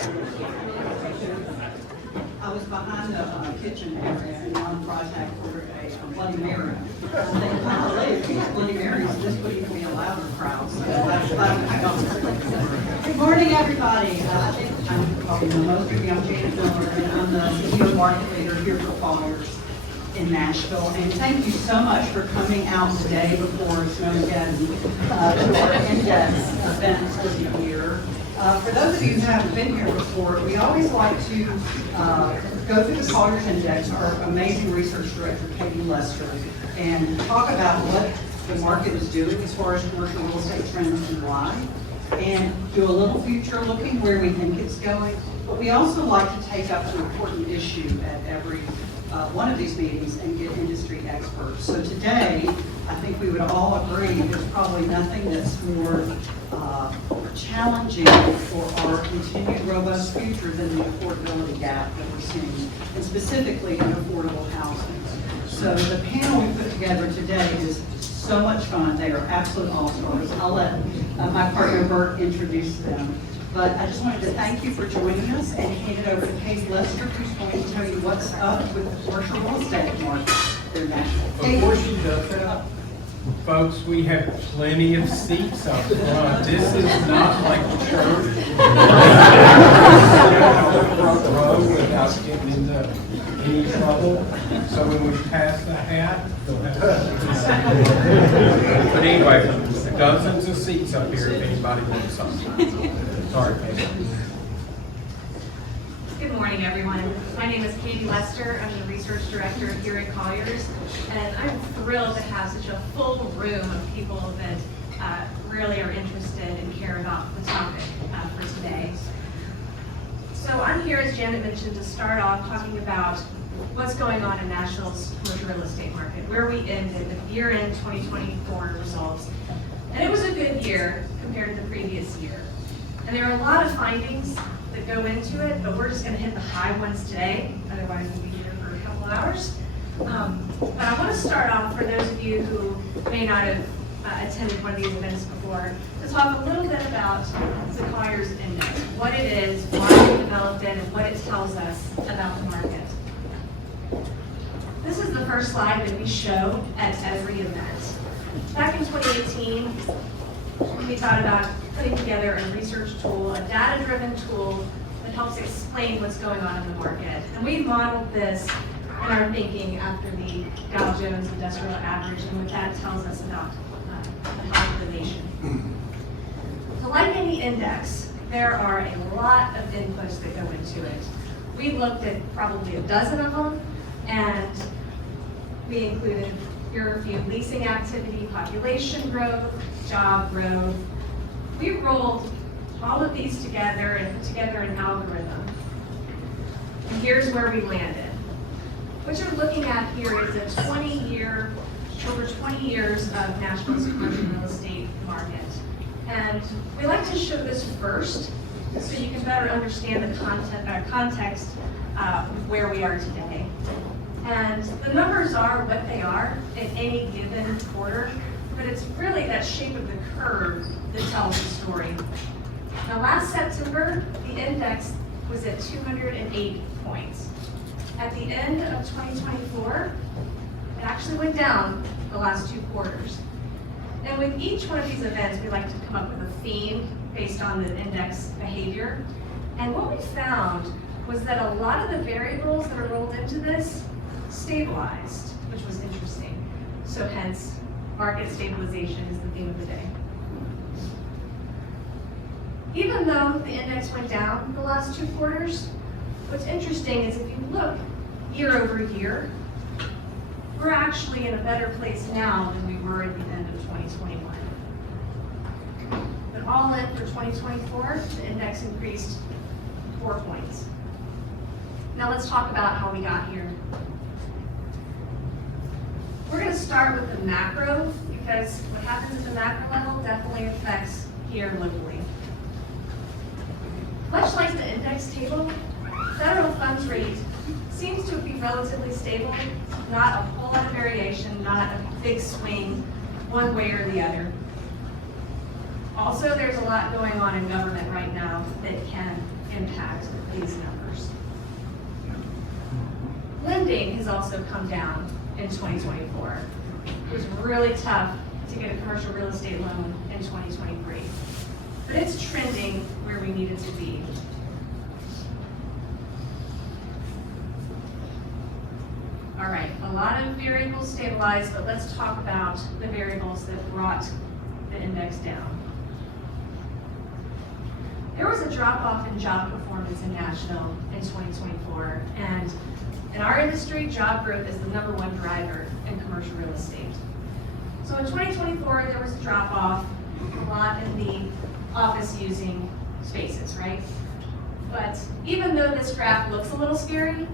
I was behind the kitchen area and on project for a Bloody Mary. I think, golly, if you had Bloody Marys, this wouldn't even be allowed in crowds. So that's good morning, everybody. I think I'm probably the most of you. I'm Janet Miller, and I'm the CEO market leader here for Colliers in Nashville. And thank you so much for coming out today before Snow again to our index event for the year. For those of you who haven't been here before, we always like to go through the Colliers Index, our amazing research director, Katie Lester, and talk about what the market is doing as far as commercial real estate trends and why, and do a little future looking where we think it's going. But we also like to take up an important issue at every one of these meetings and get industry experts. So today, I think we would all agree there's probably nothing that's more challenging for our continued robust future than the affordability gap that we're seeing, and specifically in affordable housing. So the panel we put together today is so much fun. They are absolute all-stars. I'll let my partner Bert introduce them. But I just wanted to thank you for joining us and hand it over to Katie Lester, who's going to tell you what's up with the commercial real estate market here in Nashville. Before she does that, folks, we have plenty of seats up front. This is not like church. Front row without getting into any trouble. So when we pass the hat, they'll have to. But anyway, dozens of seats up here if anybody wants something. Sorry, Katie. Good morning, everyone. My name is Katie Lester. I'm the research director here at Colliers, and I'm thrilled to have such a full room of people that really are interested and care about the topic for today. So I'm here, as Janet mentioned, to start off talking about what's going on in Nashville's commercial real estate market, where we ended the year-end 2024 results. And it was a good year compared to the previous year. And there are a lot of findings that go into it, but we're just going to hit the high ones today. Otherwise, we'll be here for a couple hours. But I want to start off, for those of you who may not have attended one of these events before, to talk a little bit about the Colliers Index, what it is, why we developed it, and what it tells us about the market. This is the first slide that we show at every event. Back in 2018, we thought about putting together a research tool, a data-driven tool that helps explain what's going on in the market. And we modeled this in our thinking after the Dow Jones Industrial Average and what that tells us about the health of the nation. So like any index, there are a lot of inputs that go into it. We looked at probably a dozen of them, and we included here are a few: leasing activity, population growth, job growth. We rolled all of these together and put together an algorithm. And here's where we landed. What you're looking at here is a over 20 years of Nashville's commercial real estate market. And we like to show this first so you can better understand the context of where we are today. And the numbers are what they are in any given quarter, but it's really that shape of the curve that tells the story. Now, last September, the index was at 208 points. At the end of 2024, it actually went down the last 2 quarters. And with each one of these events, we like to come up with a theme based on the index behavior. And what we found was that a lot of the variables that are rolled into this stabilized, which was interesting. So hence, market stabilization is the theme of the day. Even though the index went down the last 2 quarters, what's interesting is if you look year over year, we're actually in a better place now than we were at the end of 2021. But all in for 2024, the index increased 4 points. Now let's talk about how we got here. We're going to start with the macro, because what happens at the macro level definitely affects here locally. Much like the index table, federal funds rate seems to be relatively stable, not a whole lot of variation, not a big swing one way or the other. Also, there's a lot going on in government right now that can impact lending has also come down in 2024. It was really tough to get a commercial real estate loan in 2023. But it's trending where we need it to be. All right, a lot of variables stabilized, but let's talk about the variables that brought the index down. There was a drop-off in job performance in Nashville in 2024, and in our industry, job growth is the #1 driver in commercial real estate. So in 2024, there was a drop-off, a lot in the office-using spaces, right? But even though this graph looks a little scary,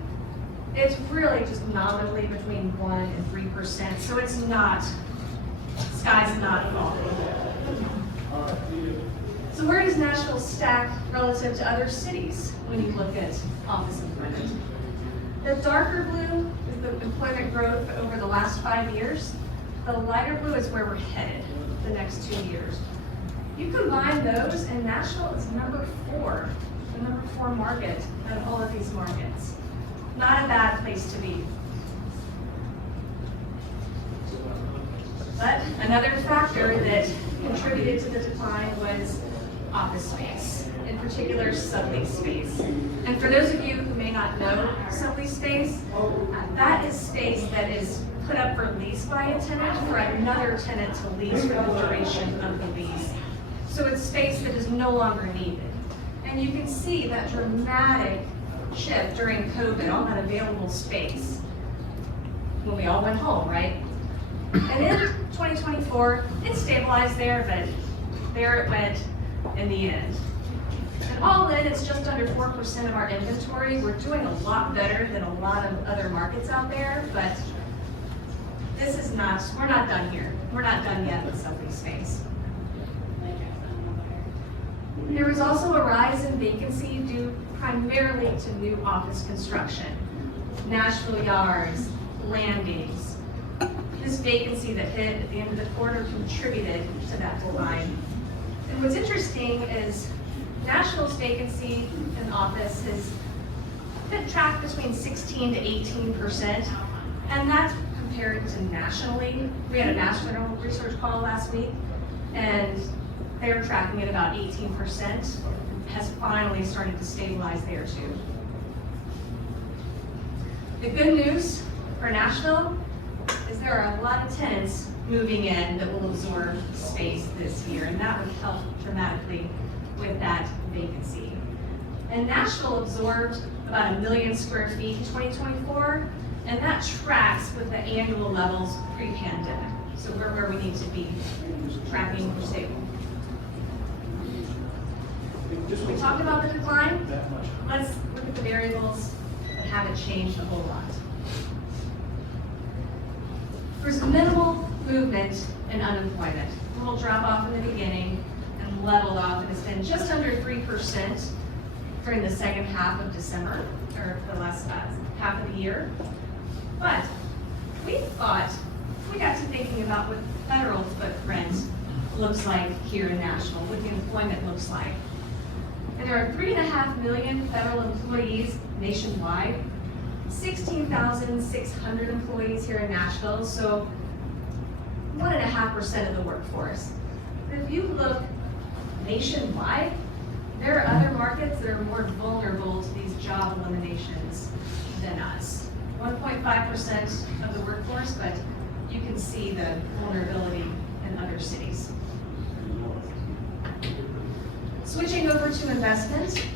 it's really just nominally between 1% and 3%, so it's not, sky's not falling. So where does Nashville stack relative to other cities when you look at office employment? The darker blue is the employment growth over the last 5 years. The lighter blue is where we're headed the next 2 years. You combine those, and Nashville is #4, the #4 market out of all of these markets. Not a bad place to be. But another factor that contributed to the decline was office space, in particular sublease space. And for those of you who may not know sublease space, that is space that is put up for lease by a tenant for another tenant to lease for the duration of the lease. So it's space that is no longer needed. And you can see that dramatic shift during COVID on that available space when we all went home, right? And in 2024, it stabilized there, but there it went in the end. And all in, it's just under 4% of our inventory. We're doing a lot better than a lot of other markets out there, but this is not, we're not done here. We're not done yet with sublease space. There was also a rise in vacancy due primarily to new office construction, Nashville yards, landings. This vacancy that hit at the end of the quarter contributed to that decline. And what's interesting is Nashville's vacancy in office has been tracked between 16 to 18%, and that's compared to nationally. We had a national research call last week, and they were tracking at about 18%, has finally started to stabilize there too. The good news for Nashville is there are a lot of tenants moving in that will absorb space this year, and that would help dramatically with that vacancy. And Nashville absorbed about 1 million square feet in 2024, and that tracks with the annual levels pre-pandemic. So we're where we need to be, tracking for stable. We talked about the decline. Let's look at the variables that haven't changed a whole lot. There's minimal movement in unemployment. A little drop off in the beginning and leveled off, and it's been just under 3% during the second half of December, or the last half of the year. But we thought, we got to thinking about what the federal footprint looks like here in Nashville, what the employment looks like. And there are 3.5 million federal employees nationwide, 16,600 employees here in Nashville, so 1.5% of the workforce. But if you look nationwide, there are other markets that are more vulnerable to these job eliminations than us. 1.5% of the workforce, but you can see the vulnerability in other cities. Switching over to investment,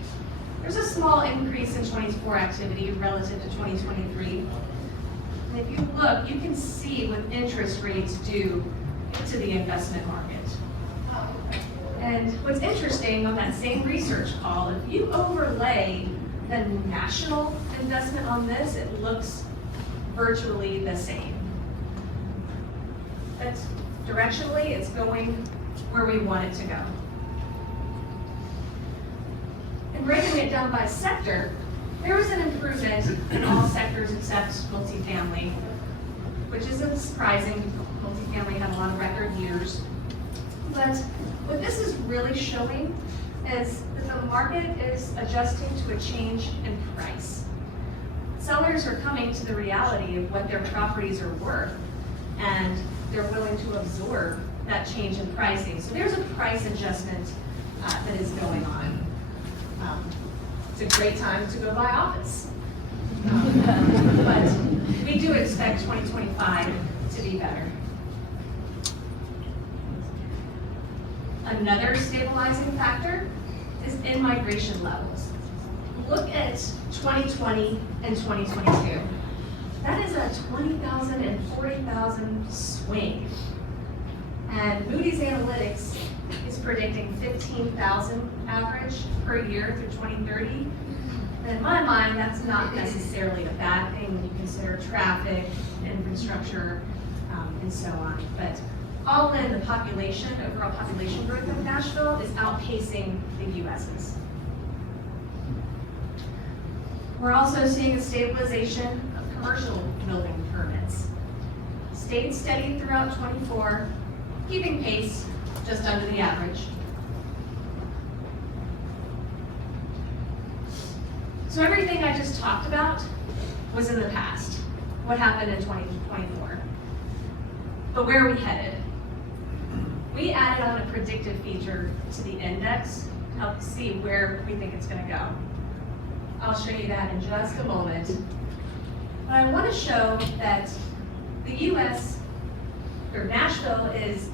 there's a small increase in 24 activity relative to 2023. And if you look, you can see what interest rates do to the investment market. And what's interesting on that same research call, if you overlay the national investment on this, it looks virtually the same. But directionally, it's going where we want it to go. And breaking it down by sector, there was an improvement in all sectors except multifamily, which isn't surprising. Multifamily had a lot of record years. But what this is really showing is that the market is adjusting to a change in price. sellers are coming to the reality of what their properties are worth, and they're willing to absorb that change in pricing. So there's a price adjustment that is going on. It's a great time to go buy office. But we do expect 2025 to be better. Another stabilizing factor is in-migration levels. Look at 2020 and 2022. That is a 20,000 and 40,000 swing. And Moody's Analytics is predicting 15,000 average per year through 2030. And in my mind, that's not necessarily a bad thing when you consider traffic, infrastructure, and so on. But all in, the population, overall population growth of Nashville is outpacing the US's. We're also seeing a stabilization of commercial building permits. Stayed steady throughout 24, keeping pace just under the average. So everything I just talked about was in the past. What happened in 2024? But where are we headed? We added on a predictive feature to the index to help see where we think it's going to go. I'll show you that in just a moment. But I want to show that the US, or Nashville, is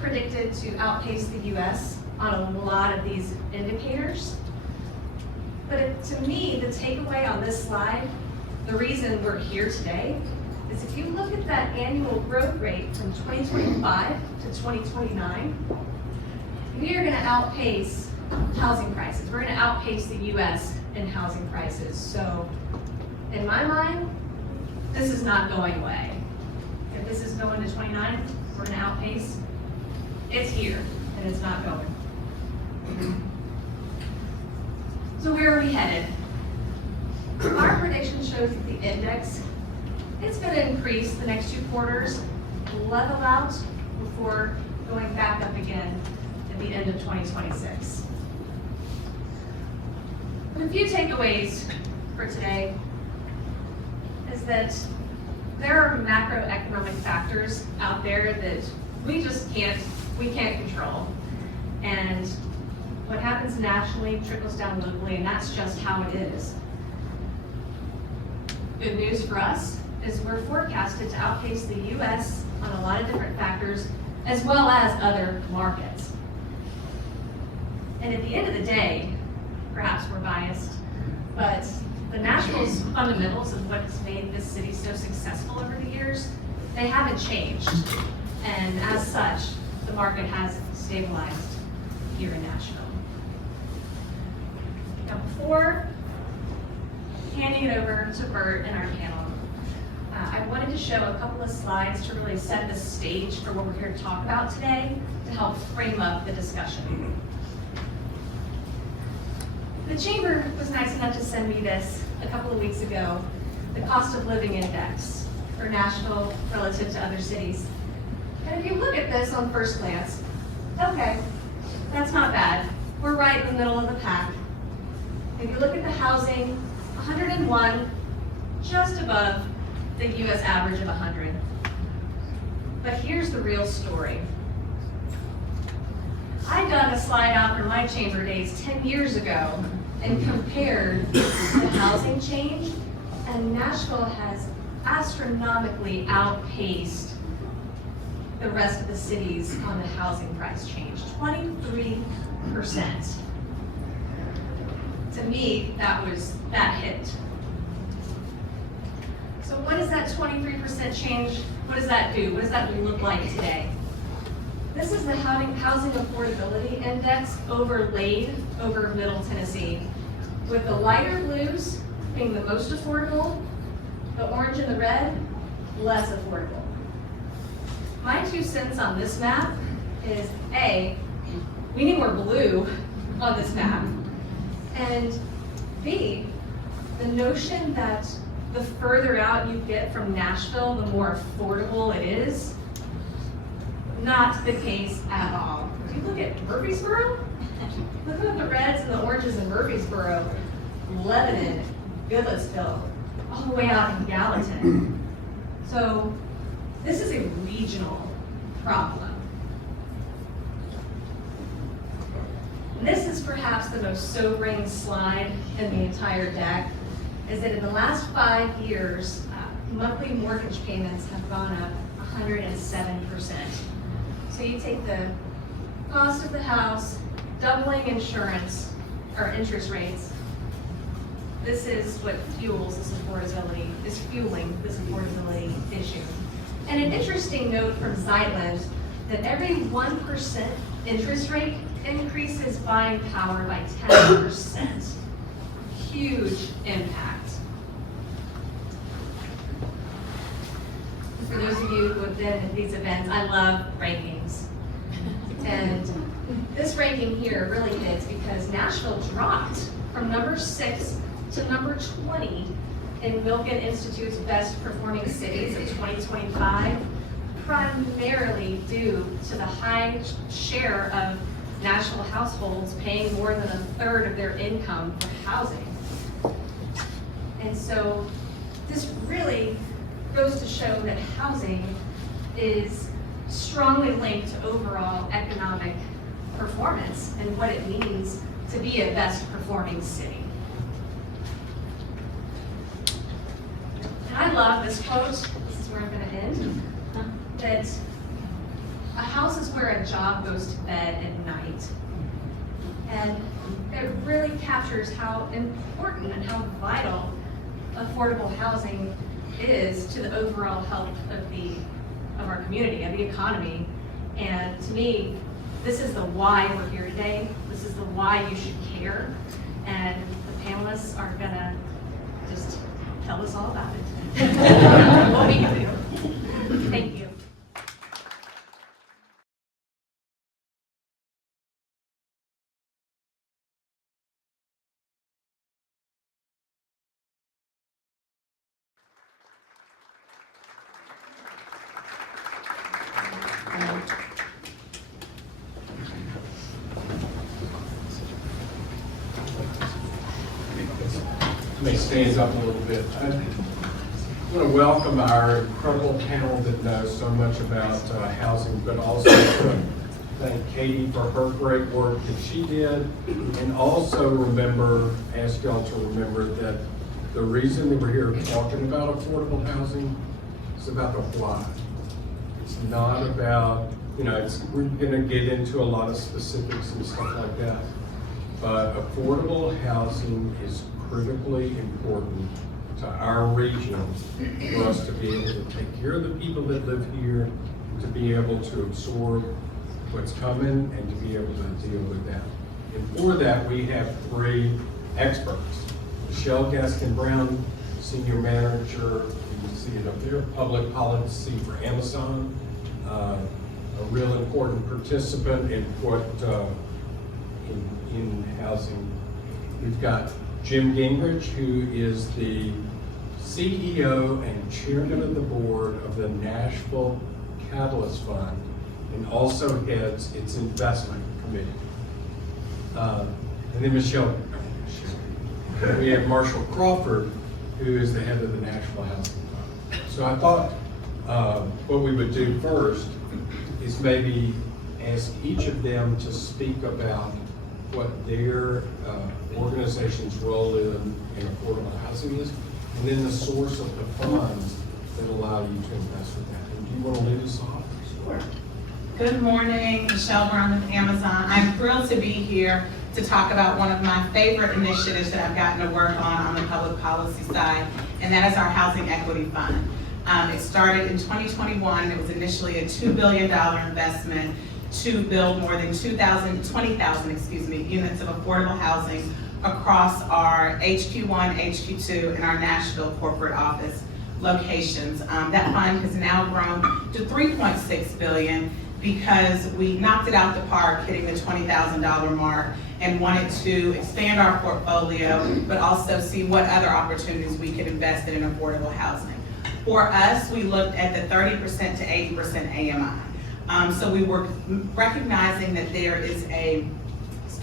predicted to outpace the US on a lot of these indicators. But to me, the takeaway on this slide, the reason we're here today, is if you look at that annual growth rate from 2025 to 2029, we are going to outpace housing prices. We're going to outpace the US in housing prices. So in my mind, this is not going away. If this is going to 29, we're going to outpace. It's here, and it's not going. So where are we headed? Our prediction shows that the index, it's going to increase the next 2 quarters, level out before going back up again at the end of 2026. But a few takeaways for today is that there are macroeconomic factors out there that we can't control. And what happens nationally trickles down locally, and that's just how it is. Good news for us is we're forecasted to outpace the US on a lot of different factors, as well as other markets. And at the end of the day, perhaps we're biased, but the Nashville's fundamentals of what's made this city so successful over the years, they haven't changed. And as such, the market has stabilized here in Nashville. Now, before handing it over to Bert and our panel, I wanted to show a couple of slides to really set the stage for what we're here to talk about today to help frame up the discussion. The Chamber was nice enough to send me this a couple of weeks ago, the cost of living index for Nashville relative to other cities. And if you look at this on first glance, okay, that's not bad. We're right in the middle of the pack. If you look at the housing, 101, just above the US average of 100. But here's the real story. I dug a slide out from my chamber days 10 years ago and compared the housing change, and Nashville has astronomically outpaced the rest of the cities on the housing price change, 23%. To me, that hit. So what does that 23% change, what does that do? What does that look like today? This is the housing affordability index overlaid over Middle Tennessee, with the lighter blues being the most affordable, the orange and the red, less affordable. My 2 cents on this map is A, we need more blue on this map, and B, the notion that the further out you get from Nashville, the more affordable it is. Not the case at all. If you look at Murfreesboro, look at the reds and the oranges in Murfreesboro, Lebanon, Goodlettsville, all the way out in Gallatin. So this is a regional problem. And this is perhaps the most sobering slide in the entire deck, is that in the last 5 years, monthly mortgage payments have gone up 107%. So you take the cost of the house, doubling insurance or interest rates. This is what fuels this affordability, is fueling this affordability issue. And an interesting note from Zeitland, that every 1% interest rate increases buying power by 10%. Huge impact. For those of you who have been at these events, I love rankings. And this ranking here really hits because Nashville dropped from number 6 to number 20 in Milken Institute's best performing cities of 2025, primarily due to the high share of Nashville households paying more than 1/3 of their income for housing. And so this really goes to show that housing is strongly linked to overall economic performance and what it means to be a best performing city. And I love this quote, this is where I'm going to end, that a house is where a job goes to bed at night. And it really captures how important and how vital affordable housing is to the overall health of our community, of the economy. And to me, this is the why we're here today. This is the why you should care. And the panelists are gonna just tell us all about it. What we can do. Thank you. May stand up a little bit. I want to welcome our incredible panel that knows so much about housing, but also to thank Katie for her great work that she did, and also ask y'all to remember that the reason that we're here talking about affordable housing is about the why. It's not about, we're gonna get into a lot of specifics and stuff like that, but affordable housing is critically important to our region for us to be able to take care of the people that live here, to be able to absorb what's coming, and to be able to deal with that. And for that, we have 3 experts. Michelle Gaskin-Brown, Senior Manager, you can see it up there, Public Policy for Amazon, a real important participant in what in housing. We've got Jim Gingrich, who is the CEO and Chairman of the Board of the Nashville Catalyst Fund, and also heads its investment committee. And then Michelle. We have Marshall Crawford, who is the head of the Nashville Housing Fund. So I thought what we would do first is maybe ask each of them to speak about what their organization's role in affordable housing is, and then the source of the funds that allow you to invest with that. And do you want to lead us off? Sure. Good morning, Michelle Brown with Amazon. I'm thrilled to be here to talk about one of my favorite initiatives that I've gotten to work on the public policy side, and that is our Housing Equity Fund. It started in 2021. It was initially a $2 billion investment to build more than 20,000 units of affordable housing across our HQ1, HQ2, and our Nashville corporate office locations. That fund has now grown to $3.6 billion because we knocked it out the park, hitting the $20,000 mark, and wanted to expand our portfolio, but also see what other opportunities we could invest in affordable housing. For us, we looked at the 30% to 80% AMI. So we were recognizing that there is a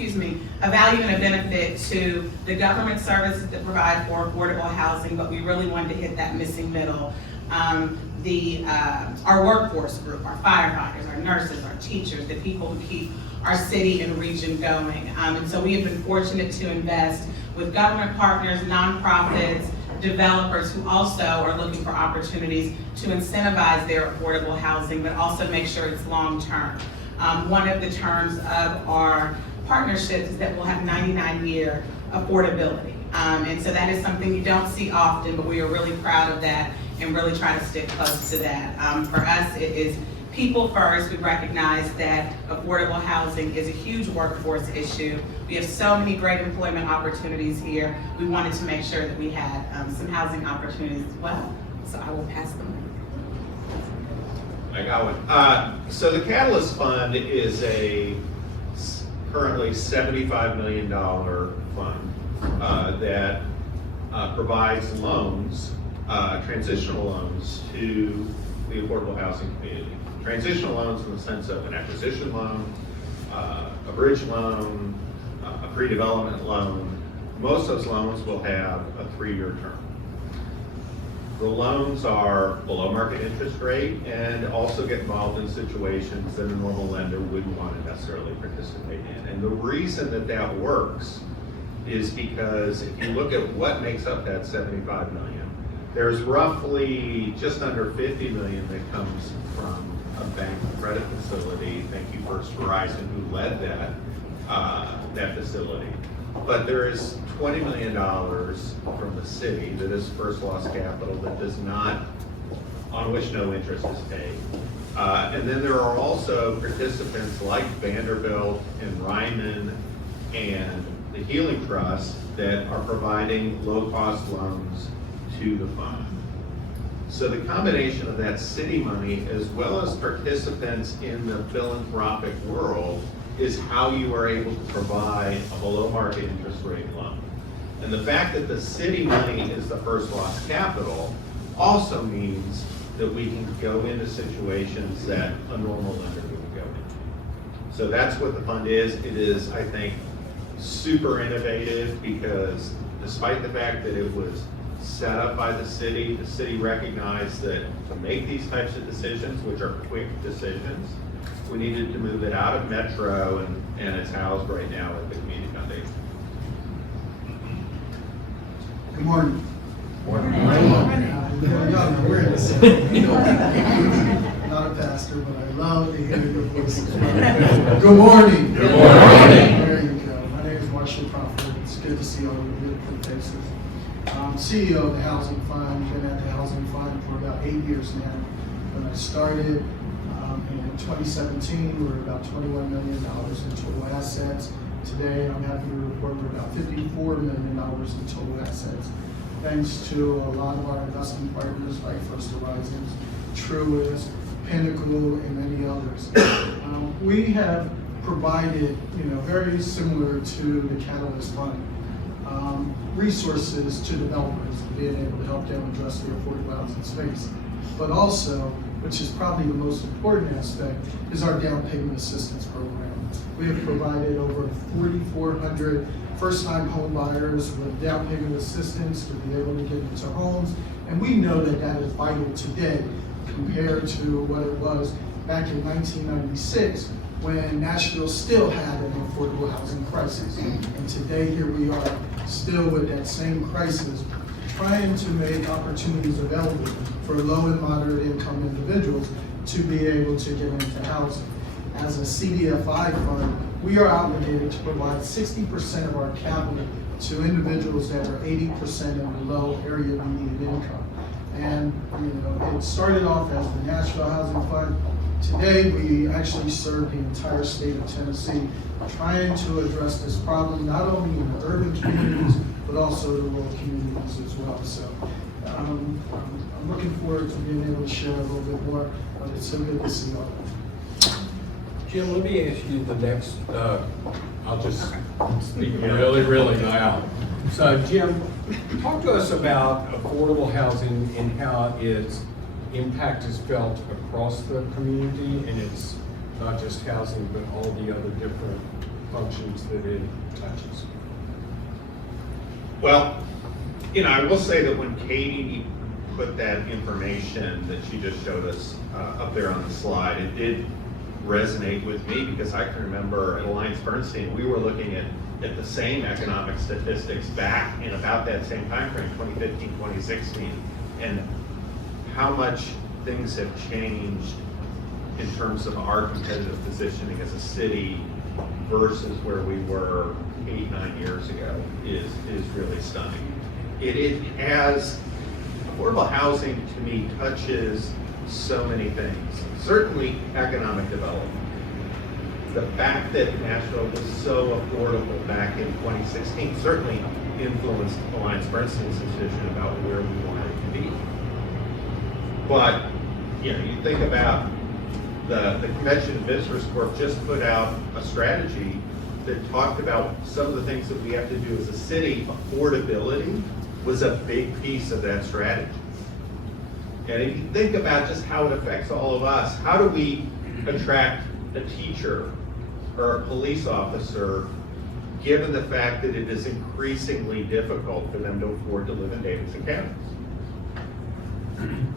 a value and a benefit to the government services that provide for affordable housing, but we really wanted to hit that missing middle. Our workforce group, our firefighters, our nurses, our teachers, the people who keep our city and region going. And so we have been fortunate to invest with government partners, nonprofits, developers who also are looking for opportunities to incentivize their affordable housing, but also make sure it's long-term. One of the terms of our partnerships is that we'll have 99-year affordability. And so that is something you don't see often, but we are really proud of that and really try to stick close to that. For us, it is people first. We recognize that affordable housing is a huge workforce issue. We have so many great employment opportunities here. We wanted to make sure that we had some housing opportunities as well. So I will pass them. I got one. So the Catalyst Fund is a currently $75 million fund that provides loans, transitional loans to the affordable housing community. Transitional loans in the sense of an acquisition loan, a bridge loan, a pre-development loan. Most of those loans will have a 3-year term. The loans are below market interest rate and also get involved in situations that a normal lender wouldn't want to necessarily participate in. And the reason that that works is because if you look at what makes up that 75 million, there's roughly just under 50 million that comes from a bank credit facility. Thank you, First Horizon, who led that facility. But there is $20 million from the city that is first loss capital that does not, on which no interest is paid. And then there are also participants like Vanderbilt and Ryman and the Healing Trust that are providing low-cost loans to the fund. So the combination of that city money as well as participants in the philanthropic world is how you are able to provide a below market interest rate loan. And the fact that the city money is the first loss capital also means that we can go into situations that a normal lender wouldn't go into. So that's what the fund is. It is, I think, super innovative because despite the fact that it was set up by the city recognized that to make these types of decisions, which are quick decisions, we needed to move it out of Metro and it's housed right now at the Community Foundation. Good morning. Morning. Not a pastor, but I love to hear your voices. Good morning. Good morning. There you go. My name is Marshall Crawford. It's good to see all the beautiful faces. I'm CEO of the Housing Fund. Been at the Housing Fund for about 8 years now. When I started in 2017, we were about $21 million in total assets. Today, I'm happy to report we're about $54 million in total assets. Thanks to a lot of our investment partners like First Horizons, Truist, Pinnacle, and many others. We have provided, very similar to the Catalyst Fund, resources to developers, being able to help them address the affordable housing space. But also, which is probably the most important aspect, is our down payment assistance program. We have provided over 4,400 first-time home buyers with down payment assistance to be able to get into homes. And we know that that is vital today compared to what it was back in 1996 when Nashville still had an affordable housing crisis. And today, here we are, still with that same crisis, trying to make opportunities available for low and moderate income individuals to be able to get into housing. As a CDFI fund, we are obligated to provide 60% of our capital to individuals that are 80% and below area median income. And it started off as the Nashville Housing Fund. Today, we actually serve the entire state of Tennessee, trying to address this problem, not only in the urban communities, but also the rural communities as well. So I'm looking forward to being able to share a little bit more, but it's so good to see all of you. Jim, let me ask you the next, I'll just speak really loud. So Jim, talk to us about affordable housing and how its impact is felt across the community, and it's not just housing, but all the other different functions that it touches. Well, I will say that when Katie put that information that she just showed us up there on the slide, it did resonate with me, because I can remember at Alliance Bernstein, we were looking at the same economic statistics back in about that same time frame, 2015, 2016, and how much things have changed in terms of our competitive positioning as a city versus where we were 8-9 years ago is really stunning. It has, affordable housing to me touches so many things. Certainly economic development. The fact that Nashville was so affordable back in 2016 certainly influenced Alliance Bernstein's decision about where we wanted to be. But, you think about the Convention of Visitors Corp just put out a strategy that talked about some of the things that we have to do as a city. Affordability was a big piece of that strategy. And if you think about just how it affects all of us, how do we attract a teacher or a police officer, given the fact that it is increasingly difficult for them to afford to live in Davidson County?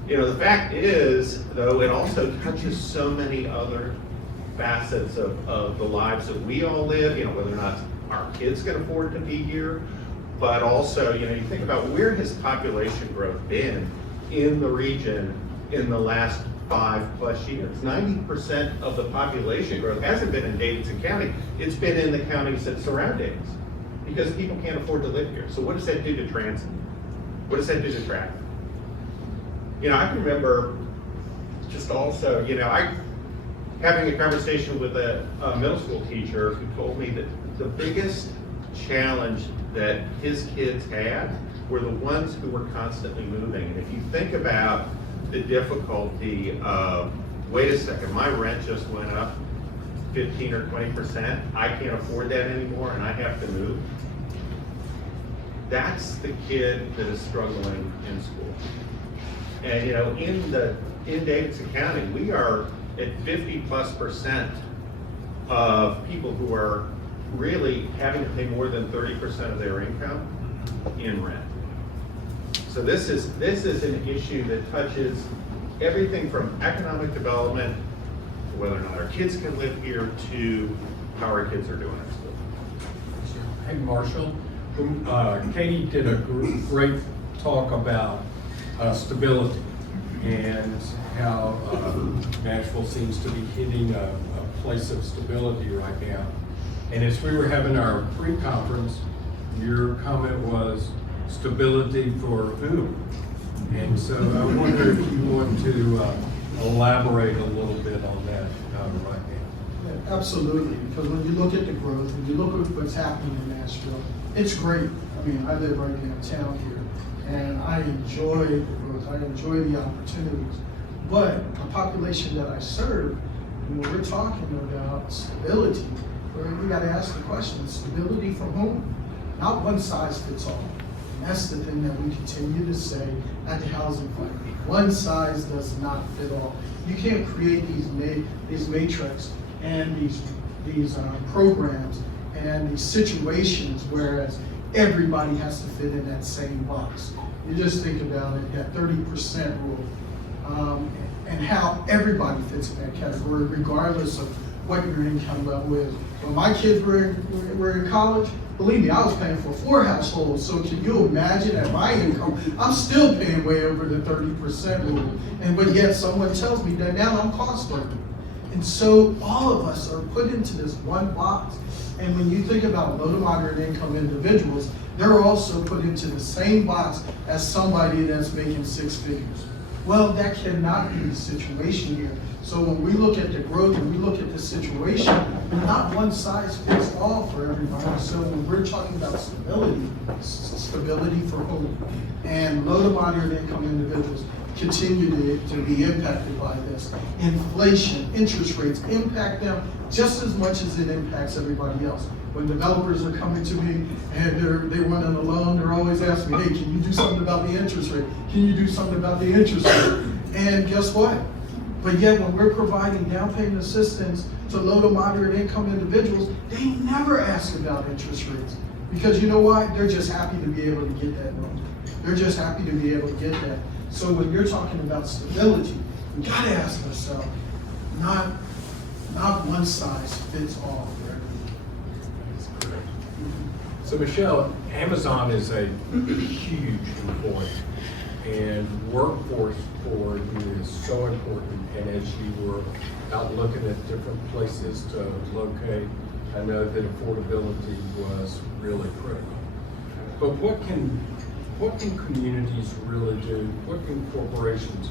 The fact is, though, it also touches so many other facets of the lives that we all live, whether or not our kids can afford to be here, but also, you think about where has population growth been in the region in the last 5+ years. 90% of the population growth hasn't been in Davidson County, it's been in the counties that surround Davidson, because people can't afford to live here. So what does that do to transit? What does that do to traffic? I can remember just also, having a conversation with a middle school teacher who told me that the biggest challenge that his kids had were the ones who were constantly moving. And if you think about the difficulty of, wait a second, my rent just went up 15 or 20%, I can't afford that anymore and I have to move. That's the kid that is struggling in school. And in Davidson County, we are at 50+% of people who are really having to pay more than 30% of their income in rent. So this is an issue that touches everything from economic development, to whether or not our kids can live here, to how our kids are doing at school. Hey, Marshall, Katie did a great talk about stability and how Nashville seems to be hitting a place of stability right now. And as we were having our pre-conference, your comment was stability for whom? And so I wonder if you want to elaborate a little bit on that right now. Yeah, absolutely, because when you look at the growth, when you look at what's happening in Nashville, it's great. I mean, I live right downtown here, and I enjoy the growth, I enjoy the opportunities. But the population that I serve, when we're talking about stability, we got to ask the question, stability from whom? Not one size fits all. And that's the thing that we continue to say at the Housing Fund. One size does not fit all. You can't create these matrix and these programs and these situations whereas everybody has to fit in that same box. You just think about it, that 30% rule, and how everybody fits in that category regardless of what your income level is. When my kids were in college, believe me, I was paying for 4 households. So can you imagine at my income, I'm still paying way over the 30% rule. But yet someone tells me that now I'm cost burdened. And so all of us are put into this one box. And when you think about low to moderate income individuals, they're also put into the same box as somebody that's making 6 figures. Well, that cannot be the situation here. So when we look at the growth and we look at the situation, not one size fits all for everybody. So when we're talking about stability, stability for whom? And low to moderate income individuals continue to be impacted by this. Inflation, interest rates impact them just as much as it impacts everybody else. When developers are coming to me and they want a loan, they're always asking me, hey, can you do something about the interest rate? Can you do something about the interest rate? And guess what? But yet when we're providing down payment assistance to low to moderate income individuals, they never ask about interest rates. Because you know why? They're just happy to be able to get that loan. They're just happy to be able to get that. So when you're talking about stability, we gotta ask ourselves, not one size fits all for everyone. So Michelle, Amazon is a huge employer, and workforce for you is so important. And as you were out looking at different places to locate, I know that affordability was really critical. But what can communities really do? What can corporations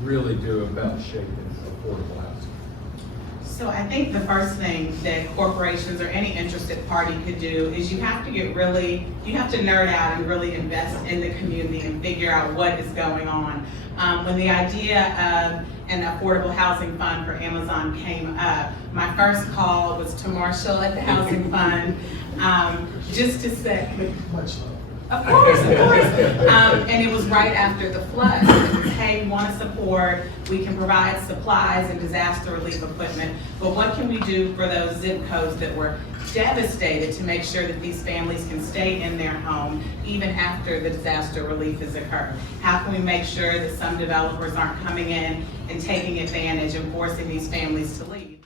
really do about shaping affordable housing? So I think the first thing that corporations or any interested party could do is you have to nerd out and really invest in the community and figure out what is going on. When the idea of an affordable housing fund for Amazon came up, my first call was to Marshall at the Housing Fund, just to say, Much love. of course. And it was right after the flood. It was, hey, we want to support, we can provide supplies and disaster relief equipment, but what can we do for those zip codes that were devastated to make sure that these families can stay in their home even after the disaster relief has occurred? How can we make sure that some developers aren't coming in and taking advantage and forcing these families to leave?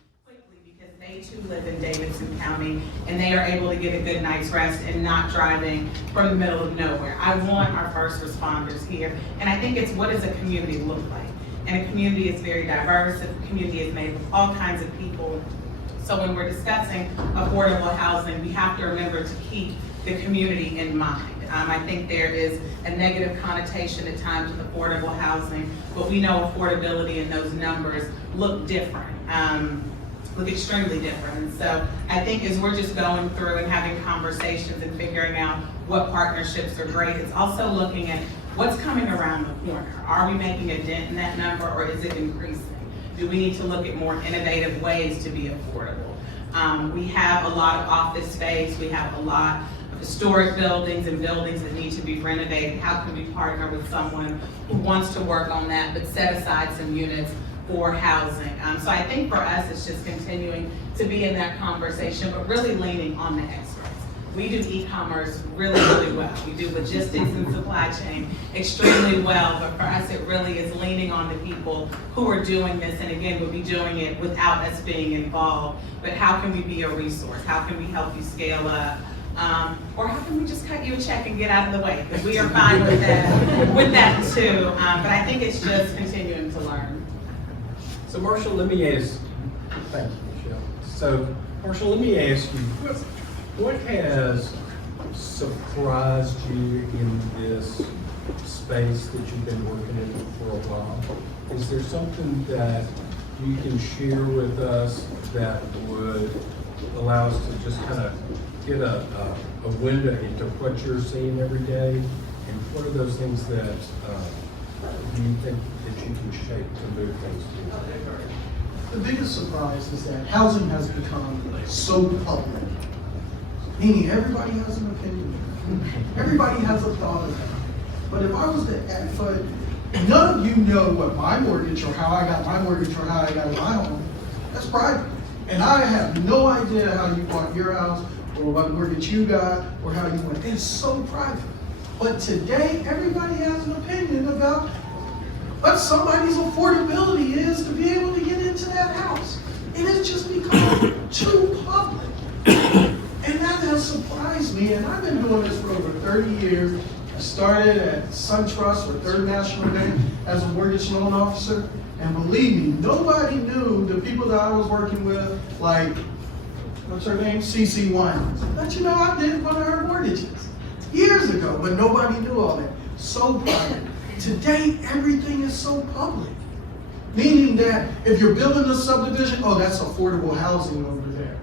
They too live in Davidson County, and they are able to get a good night's rest and not driving from the middle of nowhere. I want our first responders here, and I think it's what does a community look like? And a community is very diverse, a community is made of all kinds of people. So when we're discussing affordable housing, we have to remember to keep the community in mind. I think there is a negative connotation at times with affordable housing, but we know affordability and those numbers look different. Look extremely different. And so I think as we're just going through and having conversations and figuring out what partnerships are great, it's also looking at what's coming around the corner. Are we making a dent in that number, or is it increasing? Do we need to look at more innovative ways to be affordable? We have a lot of office space, we have a lot of historic buildings and buildings that need to be renovated. How can we partner with someone who wants to work on that but set aside some units for housing? So I think for us, it's just continuing to be in that conversation, but really leaning on the experts. We do e-commerce really, really well. We do logistics and supply chain extremely well, but for us, it really is leaning on the people who are doing this, and again, we'll be doing it without us being involved. But how can we be a resource? How can we help you scale up? Or how can we just cut you a check and get out of the way? Because we are fine with that too. But I think it's just continuing to learn. So Marshall, let me ask, thank you, Michelle. So Marshall, let me ask you, what has surprised you in this space that you've been working in for a while? Is there something that you can share with us that would allow us to just kind of get a window into what you're seeing every day? And what are those things that do you think that you can shape to move things forward? The biggest surprise is that housing has become so public. Meaning everybody has an opinion. Everybody has a thought of it. But if I was to advocate, none of you know what my mortgage or how I got my mortgage or how I got my home. That's private. And I have no idea how you bought your house or what mortgage you got or how you went. It's so private. But today, everybody has an opinion about what somebody's affordability is to be able to get into that house. And it's just become too public. And that has surprised me, and I've been doing this for over 30 years. I started at SunTrust or Third National Bank as a mortgage loan officer, and believe me, nobody knew the people that I was working with, like, what's her name? CC1. But you know, I did one of her mortgages years ago, but nobody knew all that. So private. Today, everything is so public. Meaning that if you're building a subdivision, oh, that's affordable housing over there.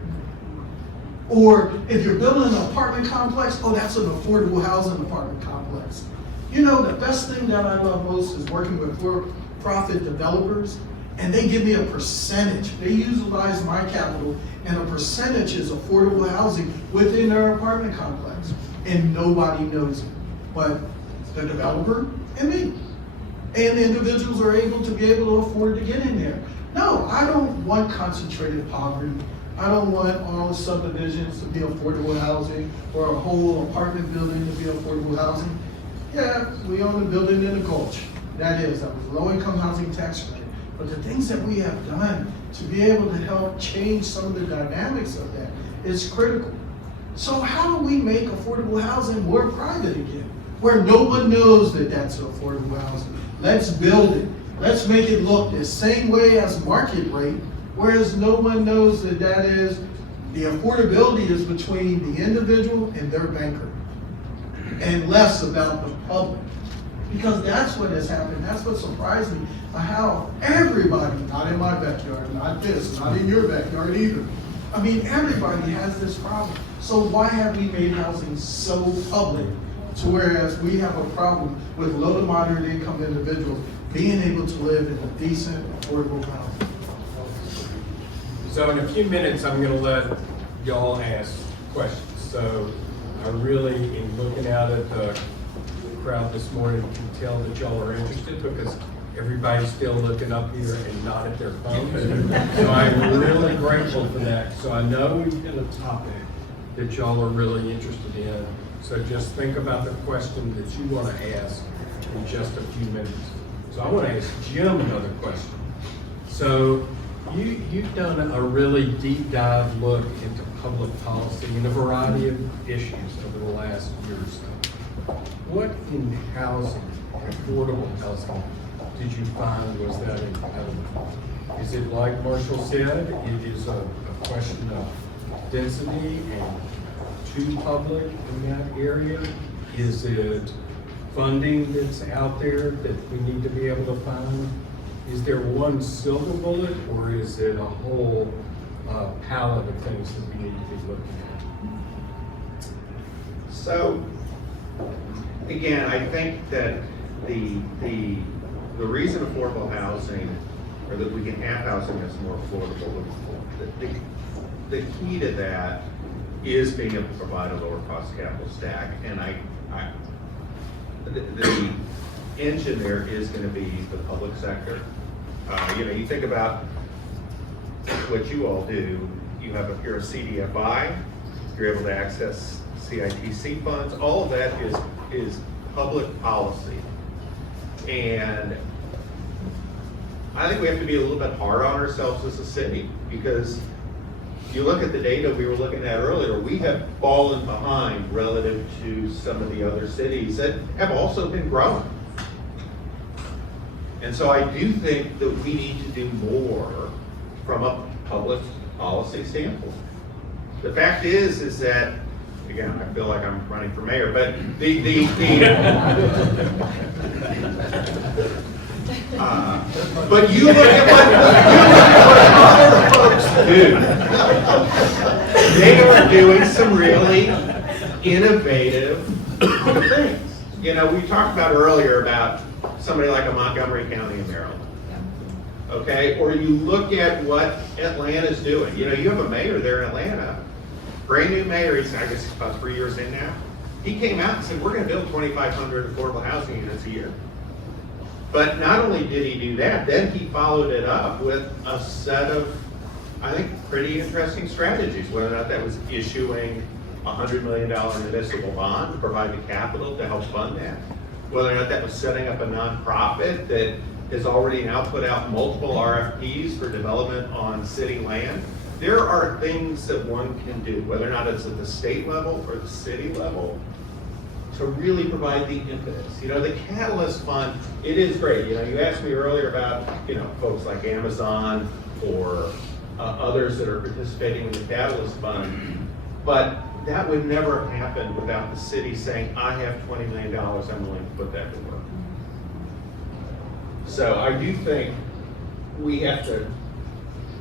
Or if you're building an apartment complex, oh, that's an affordable housing apartment complex. You know, the best thing that I love most is working with for-profit developers, and they give me a percentage. They utilize my capital, and a percentage is affordable housing within their apartment complex. And nobody knows it, but the developer and me. and individuals are able to afford to get in there. No, I don't want concentrated poverty. I don't want all the subdivisions to be affordable housing or a whole apartment building to be affordable housing. Yeah, we own a building in the Gulch. That was low-income housing tax credit. But the things that we have done to be able to help change some of the dynamics of that is critical. So how do we make affordable housing more private again, where no one knows that that's affordable housing? Let's build it. Let's make it look the same way as market rate, whereas no one knows that the affordability is between the individual and their banker, and less about the public. Because that's what has happened. That's what surprised me, how everybody, not in my backyard, not in your backyard either. I mean, everybody has this problem. So why have we made housing so public to whereas we have a problem with low to moderate income individuals being able to live in a decent, affordable housing? So in a few minutes, I'm gonna let y'all ask questions. So I really, in looking out at the crowd this morning, can tell that y'all are interested because everybody's still looking up here and not at their phones. So I'm really grateful for that. So I know we've got a topic that y'all are really interested in. So just think about the question that you want to ask in just a few minutes. So I want to ask Jim another question. So you've done a really deep dive look into public policy and a variety of issues over the last year or so. What in housing, affordable housing, did you find was that impediment? Is it like Marshall said, it is a question of density and too public in that area? Is it funding that's out there that we need to be able to find? Is there one silver bullet, or is it a whole palette of things that we need to be looking at? So, again, I think that the reason affordable housing, or that we can have housing that's more affordable, the key to that is being able to provide a lower cost capital stack. And the engine there is going to be the public sector. You think about what you all do. You're a CDFI, you're able to access CITC funds. All of that is public policy. And I think we have to be a little bit hard on ourselves as a city, because if you look at the data we were looking at earlier, we have fallen behind relative to some of the other cities that have also been growing. And so I do think that we need to do more from a public policy standpoint. The fact is that, again, I feel like I'm running for mayor, but but you look at what other folks do. They are doing some really innovative things. We talked about earlier about somebody like a Montgomery County in Maryland. Okay, or you look at what Atlanta's doing. You have a mayor there in Atlanta, brand new mayor. He's, I guess, about 3 years in now. He came out and said, we're going to build 2,500 affordable housing units a year. But not only did he do that, then he followed it up with a set of, I think, pretty interesting strategies, whether or not that was issuing a $100 million municipal bond to provide the capital to help fund that, whether or not that was setting up a nonprofit that has already now put out multiple RFPs for development on city land. There are things that one can do, whether or not it's at the state level or the city level, to really provide the impetus. The Catalyst Fund, it is great. You asked me earlier about, folks like Amazon or others that are participating in the Catalyst Fund, but that would never happen without the city saying, I have $20 million, I'm willing to put that to work. So I do think we have to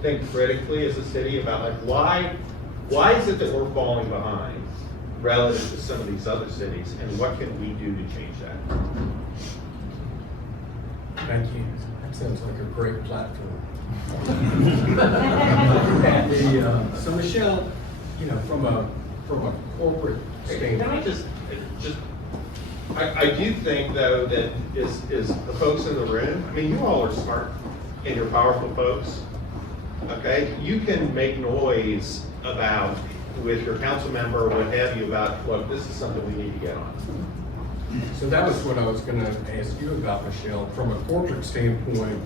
think critically as a city about why is it that we're falling behind relative to some of these other cities, and what can we do to change that? Thank you. That sounds like a great platform. So Michelle, from a corporate Can standpoint. I just I do think, though, that is the folks in the room, I mean, you all are smart and you're powerful folks, okay? You can make noise about, with your council member or what have you, about, look, this is something we need to get on. So that was what I was gonna ask you about, Michelle. From a corporate standpoint,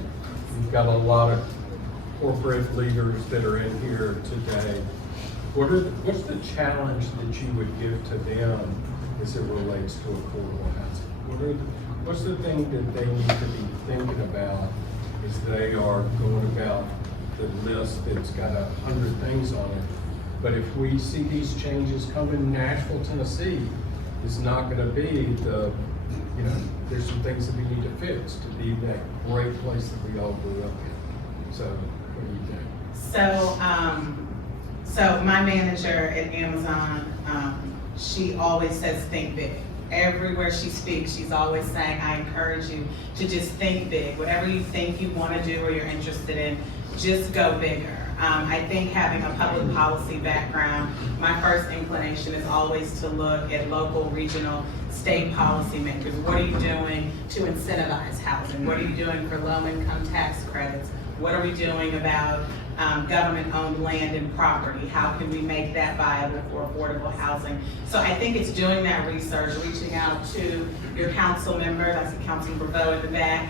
you've got a lot of corporate leaders that are in here today. What's the challenge that you would give to them as it relates to affordable housing? What's the thing that they need to be thinking about as they are going about the list that's got 100 things on it? But if we see these changes come in Nashville, Tennessee, it's not gonna be the, there's some things that we need to fix to be that great place that we all grew up in. So what do you think? So my manager at Amazon, she always says think big. Everywhere she speaks, she's always saying, I encourage you to just think big. Whatever you think you want to do or you're interested in, just go bigger. I think having a public policy background, my first inclination is always to look at local, regional, state policymakers. What are you doing to incentivize housing? What are you doing for low-income tax credits? What are we doing about government-owned land and property? How can we make that viable for affordable housing? So I think it's doing that research, reaching out to your council members, I see Councilman Bravo in the back,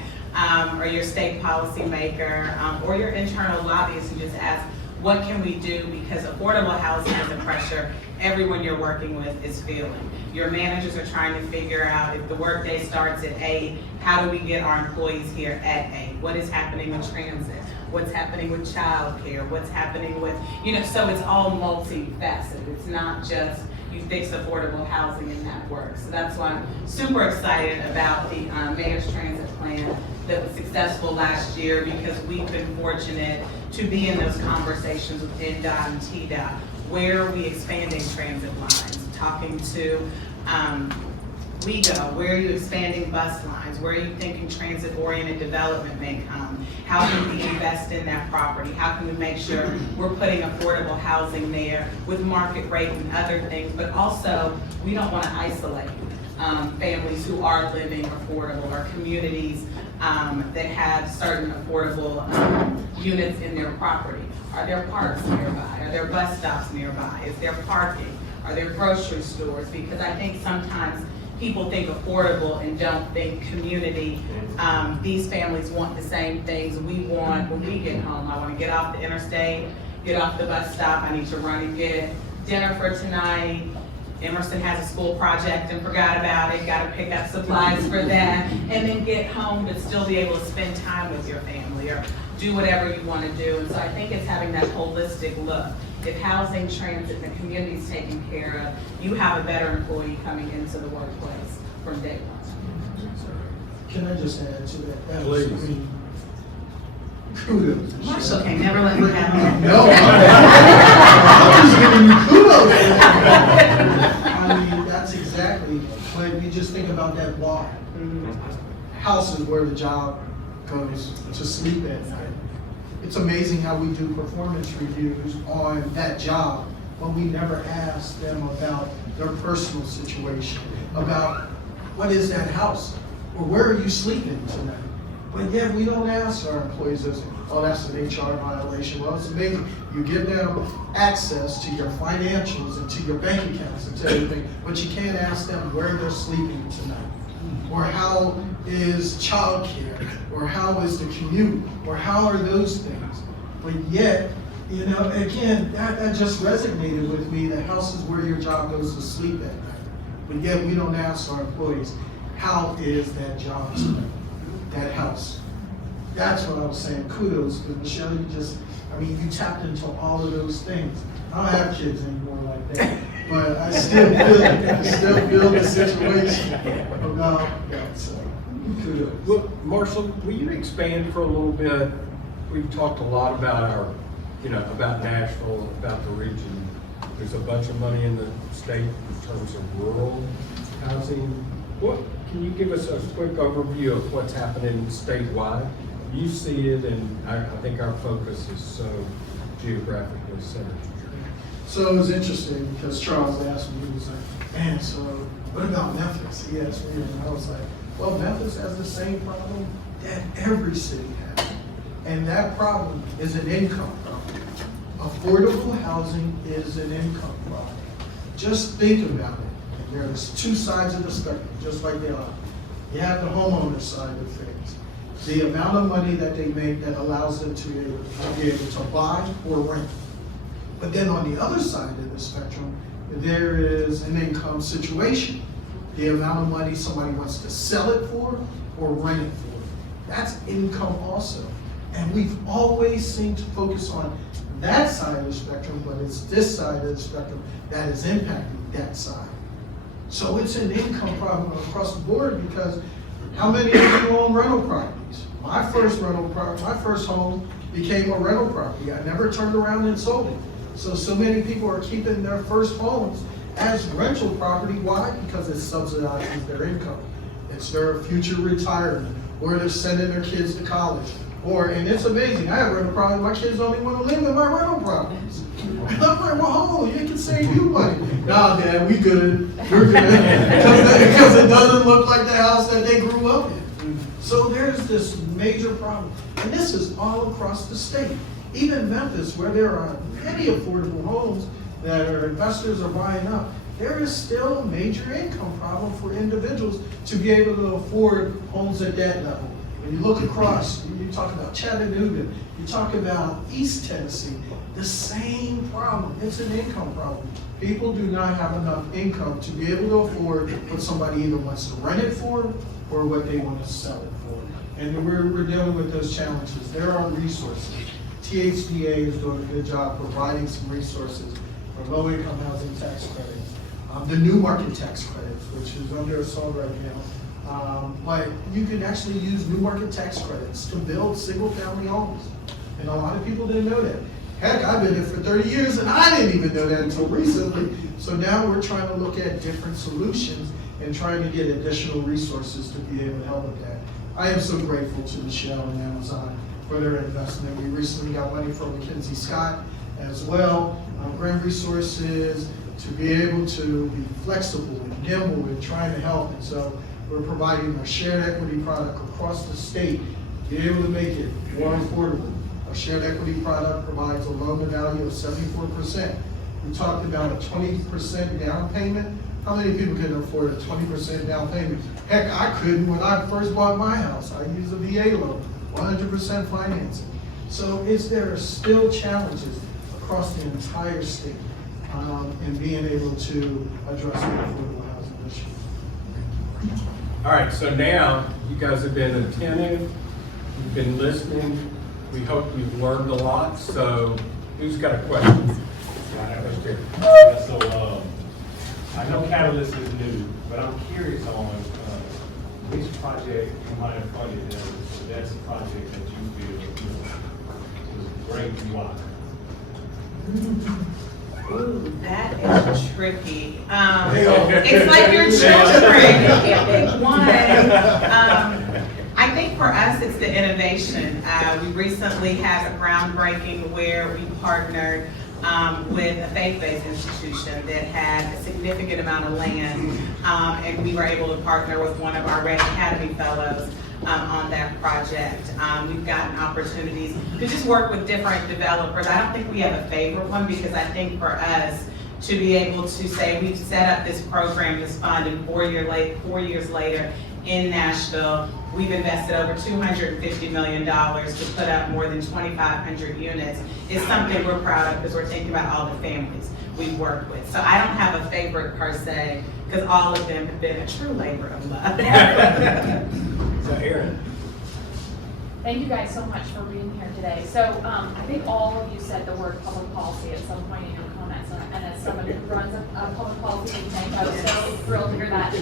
or your state policymaker, or your internal lobbyists who just ask, what can we do? Because affordable housing is a pressure everyone you're working with is feeling. Your managers are trying to figure out if the workday starts at 8, how do we get our employees here at 8? What is happening with transit? What's happening with childcare? What's happening with, so it's all multifaceted. It's not just you fix affordable housing and that works. So that's why I'm super excited about the Mayor's Transit Plan that was successful last year, because we've been fortunate to be in those conversations with NDOT and TDOT. Where are we expanding transit lines? Talking to WeGo, where are you expanding bus lines? Where are you thinking transit-oriented development may come? How can we invest in that property? How can we make sure we're putting affordable housing there with market rate and other things? But also, we don't want to isolate families who are living affordable, or communities that have certain affordable units in their property. Are there parks nearby? Are there bus stops nearby? Is there parking? Are there grocery stores? Because I think sometimes people think affordable and don't think community. These families want the same things we want when we get home. I want to get off the interstate, get off the bus stop. I need to run and get dinner for tonight. Emerson has a school project and forgot about it, got to pick up supplies for that, and then get home but still be able to spend time with your family or do whatever you want to do. And so I think it's having that holistic look. If housing, transit, and the community is taken care of, you have a better employee coming into the workplace from day one. Can I just add to that? Please. I mean, kudos. Marshall can never let me have that. No, I'm just giving you kudos. I mean, that's exactly, but you just think about that why. House is where the job goes to sleep at night. It's amazing how we do performance reviews on that job, but we never ask them about their personal situation, about what is that house, or where are you sleeping tonight? But yet we don't ask our employees this. Oh, that's an HR violation. Well, it's amazing. You give them access to your financials and to your bank accounts and to everything, but you can't ask them where they're sleeping tonight, or how is childcare, or how is the commute, or how are those things. But yet, again, that just resonated with me. The house is where your job goes to sleep at night. But yet we don't ask our employees, how is that job tonight, that house? That's what I was saying. Kudos, because Michelle, you tapped into all of those things. I don't have kids anymore like that, but I still feel the situation about that. So, kudos. Well, Marshall, will you expand for a little bit? We've talked a lot about about Nashville, about the region. There's a bunch of money in the state in terms of rural housing. Can you give us a quick overview of what's happening statewide? You see it, and I think our focus is so geographically centered. So it was interesting because Charles asked me, he was like, And so, what about Memphis? He asked me, and I was like, well, Memphis has the same problem that every city has. And that problem is an income problem. Affordable housing is an income problem. Just think about it. And there's two sides of the spectrum, just like they are. You have the homeowner side of things. The amount of money that they make that allows them to be able to buy or rent. But then on the other side of the spectrum, there is an income situation. The amount of money somebody wants to sell it for or rent it for. That's income also. And we've always seemed to focus on that side of the spectrum, but it's this side of the spectrum that is impacting that side. So it's an income problem across the board, because how many of you own rental properties? My first home became a rental property. I never turned around and sold it. So many people are keeping their first homes as rental property. Why? Because it subsidizes their income. It's their future retirement, or they're sending their kids to college. And it's amazing, I have rental property, my kids don't even want to live in my rental properties. And I'm like, well, it can save you money. Nah, Dad, we good, we're good. Because it doesn't look like the house that they grew up in. So there's this major problem. And this is all across the state. Even Memphis, where there are many affordable homes that our investors are buying up, there is still a major income problem for individuals to be able to afford homes at that level. When you look across, you talk about Chattanooga, you talk about East Tennessee, the same problem. It's an income problem. People do not have enough income to be able to afford what somebody either wants to rent it for or what they want to sell it for. And we're dealing with those challenges. There are resources. THDA is doing a good job providing some resources for low-income housing tax credits, the new market tax credits, which is under assault right now. But you can actually use new market tax credits to build single-family homes. And a lot of people didn't know that. Heck, I've been here for 30 years and I didn't even know that until recently. So now we're trying to look at different solutions and trying to get additional resources to be able to help with that. I am so grateful to Michelle and Amazon for their investment. We recently got money from Mackenzie Scott as well, grant resources to be able to be flexible and nimble and trying to help. And so we're providing a shared equity product across the state to be able to make it more affordable. Our shared equity product provides a loan to value of 74%. We talked about a 20% down payment. How many people can afford a 20% down payment? Heck, I couldn't when I first bought my house. I used a VA loan, 100% financing. So there are still challenges across the entire state in being able to address the affordable housing issue. All right, so now you guys have been attentive, you've been listening. We hope you've learned a lot. So who's got a question? Yeah, so I know Catalyst is new, but I'm curious on which project you might have funded them. So that's a project that you feel was great and why. Ooh, that is tricky. It's like your children, you can't pick one. I think for us, it's the innovation. We recently had a groundbreaking where we partnered with a faith-based institution that had a significant amount of land, and we were able to partner with one of our Red Academy fellows on that project. We've gotten opportunities to just work with different developers. I don't think we have a favorite one, because I think for us to be able to say we've set up this program, this fund, and 4 years later in Nashville, we've invested over $250 million to put up more than 2,500 units is something we're proud of, because we're thinking about all the families we work with. So I don't have a favorite per se, because all of them have been a true labor of love. So Aaron. Thank you guys so much for being here today. So I think all of you said the word public policy at some point in your comments, and as somebody who runs a public policy think tank, I was so thrilled to hear that.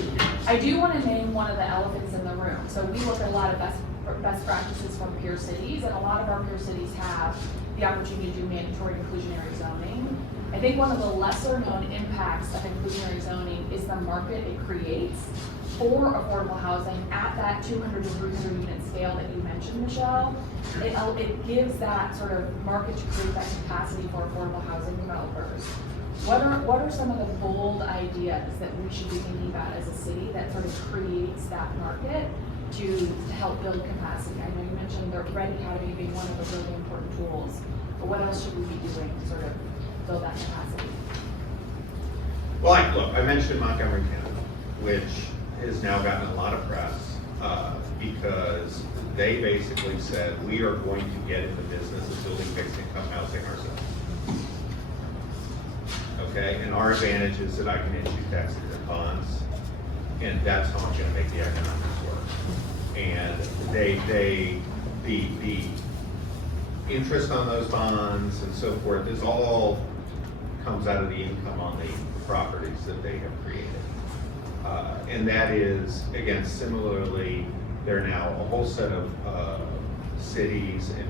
I do want to name one of the elephants in the room. So we look at a lot of best practices from peer cities, and a lot of our peer cities have the opportunity to do mandatory inclusionary zoning. I think one of the lesser known impacts of inclusionary zoning is the market it creates for affordable housing at that 200 to 300 unit scale that you mentioned, Michelle. It gives that sort of market to create that capacity for affordable housing developers. What are some of the bold ideas that we should be thinking about as a city that sort of creates that market to help build capacity? I know you mentioned the Red Academy being one of the really important tools, but what else should we be doing to sort of build that capacity? Well, look, I mentioned Montgomery County, which has now gotten a lot of press because they basically said, we are going to get in the business of building fixed income housing ourselves. Okay, and our advantage is that I can issue taxes and bonds, and that's how I'm gonna make the economics work. And the interest on those bonds and so forth is all comes out of the income on the properties that they have created. And that is, again, similarly, there are now a whole set of cities and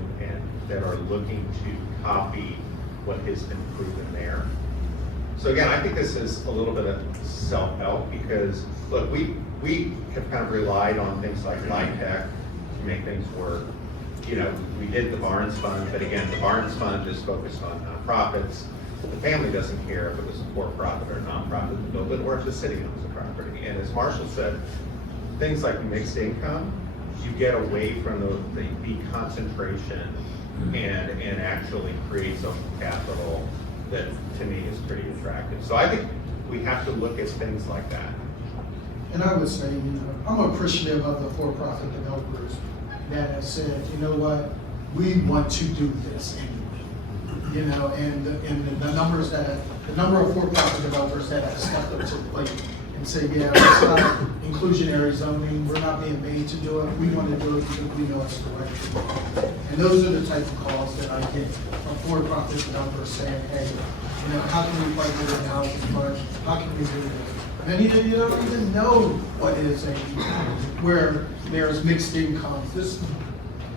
that are looking to copy what has been proven there. So again, I think this is a little bit of self-help because, look, we have kind of relied on things like LIHTC to make things work. You know, we did the Barnes Fund, but again, the Barnes Fund is focused on nonprofits. The family doesn't care if it was a for-profit or nonprofit to build it, or if the city owns the property. And as Marshall said, things like mixed income, you get away from the concentration and actually create social capital that to me is pretty attractive. So I think we have to look at things like that. And I would say, I'm appreciative of the for-profit developers that have said, you know what, we want to do this anyway. You know, and the number of for-profit developers that have stepped up to the plate and say, yeah, it's not inclusionary zoning, we're not being made to do it, we want to do it because we know it's the right thing. And those are the type of calls that I get from for-profit developers saying, hey, you know, how can we partner with the housing fund? How can we do this? And you don't even know what is where there's mixed incomes. This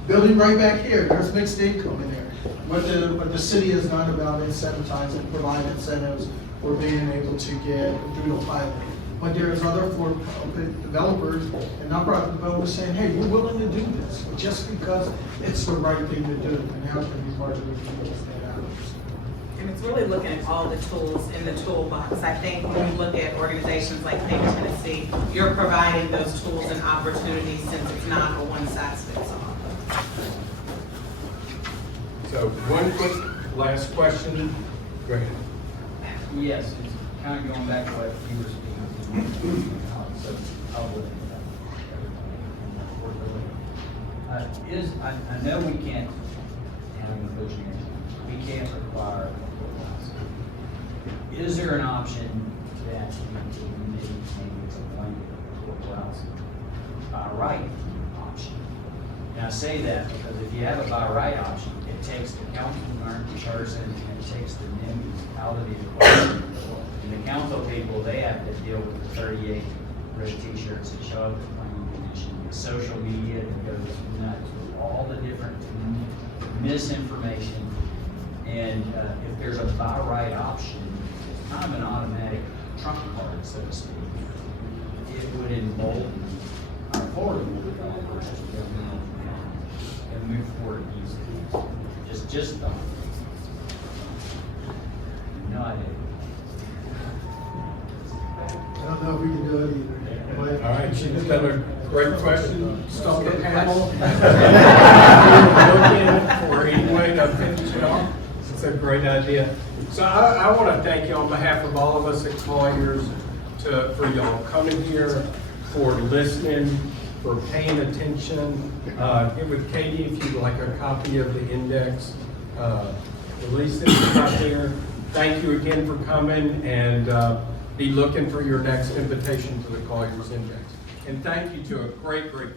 building right back here, there's mixed income in there. What the city has done about incentivizing, provide incentives for being able to get through the pilot. But there's other for-profit developers and nonprofit developers saying, hey, we're willing to do this just because it's the right thing to do. And how can we partner with you that out? And it's really looking at all the tools in the toolbox. I think when you look at organizations like Think Tennessee, you're providing those tools and opportunities since it's not a one-size-fits-all. So one quick last question. Go ahead. Yes, it's kind of going back to what you were speaking to. So I'll look at that. I know we can't have an negotiation. We can't require a courthouse. Is there an option that maybe it's a blanket courthouse by right option? And I say that because if you have a by right option, it takes the councilman person and it takes the NIMBYs out of the equation. And the council people, they have to deal with the 38 red t-shirts that show up at the planning commission, the social media that goes nuts with all the different misinformation. And if there's a by right option, it's kind of an automatic trump card, so to speak. It would embolden our affordable developers to go in and move forward easily. Just no idea. I don't know if we can do it either. All right, she's got a great question. Stop the panel. Looking for any way to finish it off. It's a great idea. So I want to thank you on behalf of all of us at Colliers for y'all coming here, for listening, for paying attention. Get with Katie if you'd like a copy of the index. Release it out there. Thank you again for coming, and be looking for your next invitation to the Colliers Index. And thank you to a great panel.